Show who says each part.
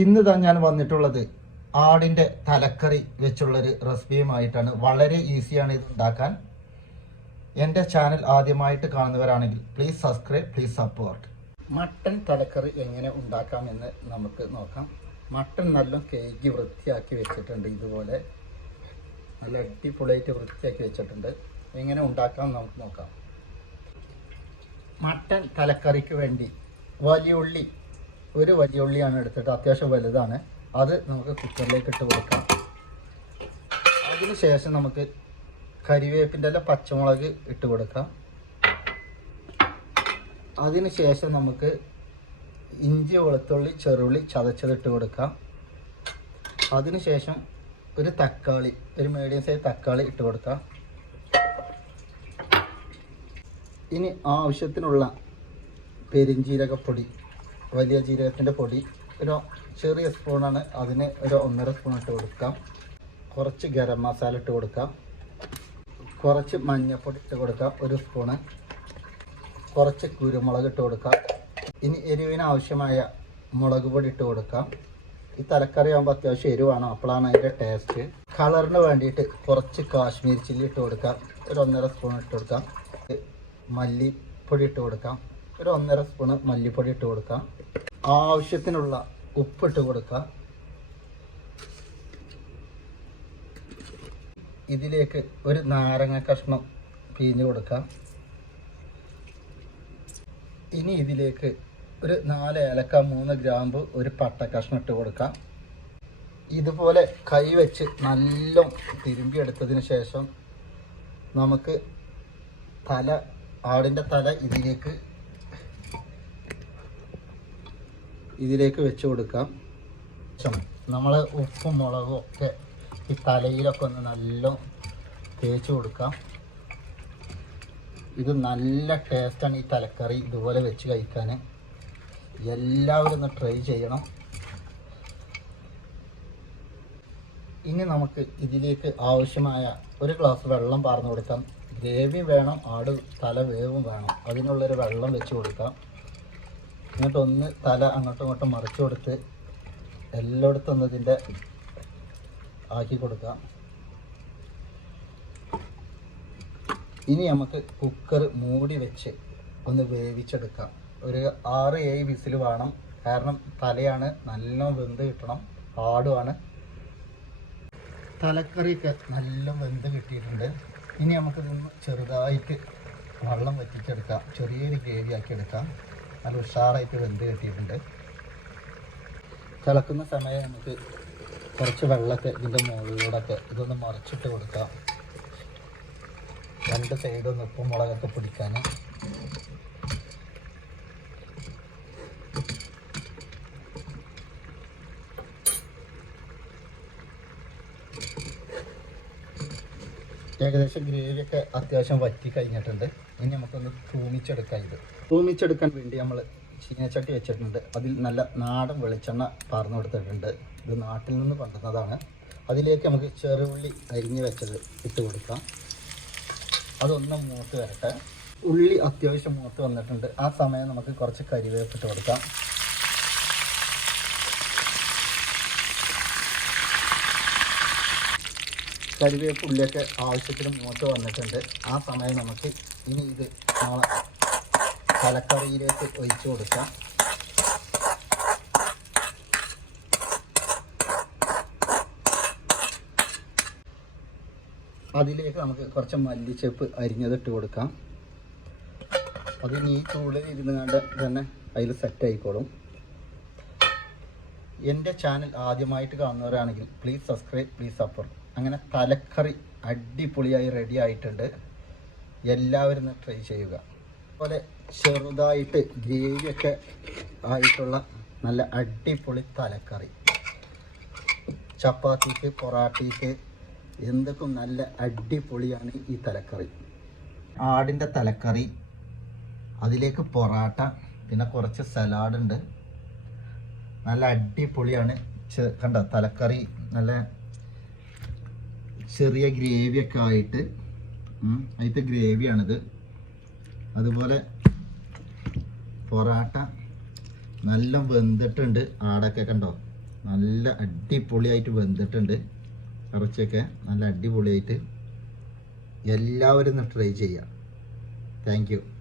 Speaker 1: ഇന്ന് താ ഞാൻ വന്നിട്ടുള്ളത് ആടിന്റെ തലക്കറി വെച്ചുള്ളൊരു റെസിപ്പിയുമായിട്ടാണ്. വളരെ ഈസിയാണ് ഇത് ഉണ്ടാക്കാൻ. എന്റെ ചാനൽ ആദ്യമായിട്ട് കാണുന്നവരാണെങ്കിൽ please subscribe please support mutton തലക്കറി എങ്ങനെ ഉണ്ടാക്കാമെന്ന് നമുക്ക് നോക്കാം. മട്ടൻ നല്ല കേക്ക് വൃത്തിയാക്കി വെച്ചിട്ടുണ്ട് ഇതുപോലെ. നല്ല അടിപൊളിയായിട്ട് വൃത്തിയാക്കി വെച്ചിട്ടുണ്ട്. എങ്ങനെ ഉണ്ടാക്കാം നമുക്ക് നോക്കാം. മട്ടൻ തലക്കറിക്ക് വേണ്ടി വലിയ ഉള്ളി ഒരു വലിയ ഉള്ളിയാണ് എടുത്തിട്ട് അത്യാവശ്യം വലുതാണ്. അത് നമുക്ക് കുക്കറിലേക്ക് ഇട്ട് കൊടുക്കാം. അതിന് ശേഷം നമുക്ക് കരിവേപ്പിന്റെ അല്ല പച്ചമുളക് ഇട്ട് കൊടുക്കാം. അതിന് ശേഷം നമുക്ക് ഇഞ്ചി വെളുത്തുള്ളി ചെറുള്ളി ചതച്ചത് ഇട്ട് കൊടുക്കാം. അതിന് ശേഷം ഒരു തക്കാളി ഒരു മീഡിയം സൈസ് തക്കാളി ഇട്ട് കൊടുക്കാം. ഇനി ആവശ്യത്തിനുള്ള പെരിഞ്ജീരകപ്പൊടി വലിയ ജീരകത്തിന്റെ പൊടി ഒരു ചെറിയ സ്പൂണാണ് അതിന് ഒരു ഒന്നര സ്പൂൺ ഇട്ട് കൊടുക്കാം. കുറച്ച് ഗരം മസാല ഇട്ട് കൊടുക്കാം. കുറച്ച് മഞ്ഞൾപ്പൊടി ഇട്ട് കൊടുക്കാം ഒരു സ്പൂണ് കുറച്ച് കുരുമുളക് ഇട്ട് കൊടുക്കാം. ഇനി എരിവിന് ആവശ്യമായ മുളക് പൊടി ഇട്ട് കൊടുക്കാം. ഈ തലക്കറി ആകുമ്പോൾ അത്യാവശ്യം എരിവാണ് അപ്പോഴാണ് അതിന്റെ ടേസ്റ്റ് കളറിന് വേണ്ടിയിട്ട് കുറച്ച് കാശ്മീരി ചില്ലി ഇട്ട് കൊടുക്കാം. ഒരു ഒന്നര സ്പൂൺ ഇട്ട് കൊടുക്കാം. മല്ലിപ്പൊടി ഇട്ട് കൊടുക്കാം. ഒരു ഒന്നര സ്പൂണ് മല്ലിപ്പൊടി ഇട്ട് കൊടുക്കാം. ആവശ്യത്തിനുള്ള ഉപ്പിട്ട് കൊടുക്കാം. ഇതിലേക്ക് ഒരു നാരങ്ങ കഷ്ണം പിഴിഞ്ഞ് കൊടുക്കാം. ഇനി ഇതിലേക്ക് ഒരു നാല് ഏലക്ക മൂന്ന് ഗ്രാമ്പ് ഒരു പട്ട കഷ്ണം ഇട്ട് കൊടുക്കാം. ഇതുപോലെ കൈ വെച്ച് നല്ല തിരുമ്പിയെടുത്തതിന് ശേഷം നമുക്ക് തല ആടിന്റെ തല ഇതിലേക്ക് ഇതിലേക്ക് വെച്ച് കൊടുക്കാം. നമ്മൾ ഉപ്പും മുളകും ഒക്കെ ഈ തലയിലൊക്കെ ഒന്ന് നല്ല തേച്ച് കൊടുക്കാം. ഇത് നല്ല ടേസ്റ്റാണ് ഈ തലക്കറി ഇതുപോലെ വെച്ച് കഴിക്കാൻ എല്ലാവരും ഒന്ന് ട്രൈ ചെയ്യണം. ഇനി നമുക്ക് ഇതിലേക്ക് ആവശ്യമായ ഒരു ഗ്ലാസ് വെള്ളം പാർന്നു കൊടുക്കാം. ഗ്രേവി വേണം ആട് തല വേവും വേണം. അതിനുള്ളൊരു വെള്ളം വെച്ച് കൊടുക്കാം. എന്നിട്ട് ഒന്ന് തല അങ്ങോട്ടും ഇങ്ങോട്ടും മറിച്ചു കൊടുത്ത് എല്ലായിടത്തും ഒന്ന് ഇതിന്റെ ആക്കി കൊടുക്കാം ഇനി നമുക്ക് കുക്കർ മൂടി വെച്ച് ഒന്ന് വേവിച്ചെടുക്കാം. ഒരു ആറ് ഏഴ് വിസിൽ വേണം. കാരണം തലയാണ് നല്ല വെന്ത് കിട്ടണം. പാടുമാണ് തലക്കറിയൊക്കെ നല്ല വെന്ത് കിട്ടിയിട്ടുണ്ട്. ഇനി നമുക്കിതൊന്ന് ചെറുതായിട്ട് വെള്ളം വറ്റിച്ചെടുക്കാം. ചെറിയൊരു ഗ്രേവി ആക്കി എടുക്കാം നല്ല ഉഷാറായിട്ട് വെന്ത് കിട്ടിയിട്ടുണ്ട്. തിളക്കുന്ന സമയം നമുക്ക് കുറച്ച് വെള്ളമൊക്കെ ഇതിന്റെ മുകളിലൂടെയൊക്കെ ഇതൊന്ന് മറിച്ചിട്ട് കൊടുക്കാം. രണ്ട് സൈഡൊന്ന് ഉപ്പും മുളകൊക്കെ പിടിക്കാൻ ഏകദേശം ഗ്രേവിയൊക്കെ അത്യാവശ്യം വറ്റി കഴിഞ്ഞിട്ടുണ്ട് ഇനി നമുക്കൊന്ന് തൂമിച്ചെടുക്കാം ഇത്. തൂമിച്ചെടുക്കാൻ വേണ്ടി നമ്മൾ ചീനച്ചട്ടി വെച്ചിട്ടുണ്ട്. അതിൽ നല്ല നാടൻ വെളിച്ചെണ്ണ പാർന്നു കൊടുത്തിട്ടുണ്ട്. ഇത് നാട്ടിൽ നിന്ന് പണ്ടുന്നതാണ്. അതിലേക്ക് നമുക്ക് ചെറുള്ളി അരിഞ്ഞ് വെച്ചത് ഇട്ട് കൊടുക്കാം. അതൊന്ന് മൂത്ത് വരട്ടെ. ഉള്ളി അത്യാവശ്യം മൂത്ത് വന്നിട്ടുണ്ട്. ആ സമയം നമുക്ക് കുറച്ച് കരിവേപ്പ് ഇട്ട് കൊടുക്കാം. കരിവേപ്പ് ഉള്ളിയൊക്കെ ആവശ്യത്തിന് മൂത്ത് വന്നിട്ടുണ്ട്. ആ സമയം നമുക്ക് ഇനി ഇത് നമ്മളെ തലക്കറിയിലേക്ക് ഒഴിച്ചു കൊടുക്കാം. അതിലേക്ക് നമുക്ക് കുറച്ച് മല്ലിച്ചെപ്പ് അരിഞ്ഞതിട്ട് കൊടുക്കാം. അതിന് ഈ ചൂടിൽ ഇരുന്ന് കണ്ട് തന്നെ അതിൽ സെറ്റ് ആയിക്കോളും. എന്റെ ചാനൽ ആദ്യമായിട്ട് കാണുന്നവരാണെങ്കിൽ പ്ലീസ് സബ്സ്ക്രൈബ് പ്ലീസ് സപ്പോർട്ട് അങ്ങനെ തലക്കറി അടിപൊളിയായി റെഡി ആയിട്ടുണ്ട്. എല്ലാവരും ട്രൈ ചെയ്യുക. അതുപോലെ ചെറുതായിട്ട് ഗ്രേവിയൊക്കെ ആയിട്ടുള്ള നല്ല അടിപൊളി തലക്കറി. ചപ്പാത്തിക്ക് പൊറാട്ടയ്ക്ക് എന്തൊക്കെ നല്ല അടിപൊളിയാണ് ഈ തലക്കറി. ആടിന്റെ തലക്കറി അതിലേക്ക് പൊറാട്ട പിന്നെ കുറച്ച് സലാഡ് ഉണ്ട്. നല്ല അടിപൊളിയാണ്. കണ്ട തലക്കറി നല്ല ചെറിയ ഗ്രേവിയൊക്കെ ആയിട്ട് അതിലത്തെ ഗ്രേവിയാണിത്. അതുപോലെ പൊറാട്ട നല്ല വെന്തിട്ടുണ്ട്. ആടൊക്കെ കണ്ടോ? നല്ല അടിപൊളിയായിട്ട് വെന്തിട്ടുണ്ട്. ഇറച്ചിയൊക്കെ നല്ല അടിപൊളിയായിട്ട് എല്ലാവരും ഒന്ന് ട്രൈ ചെയ്യാം. താങ്ക്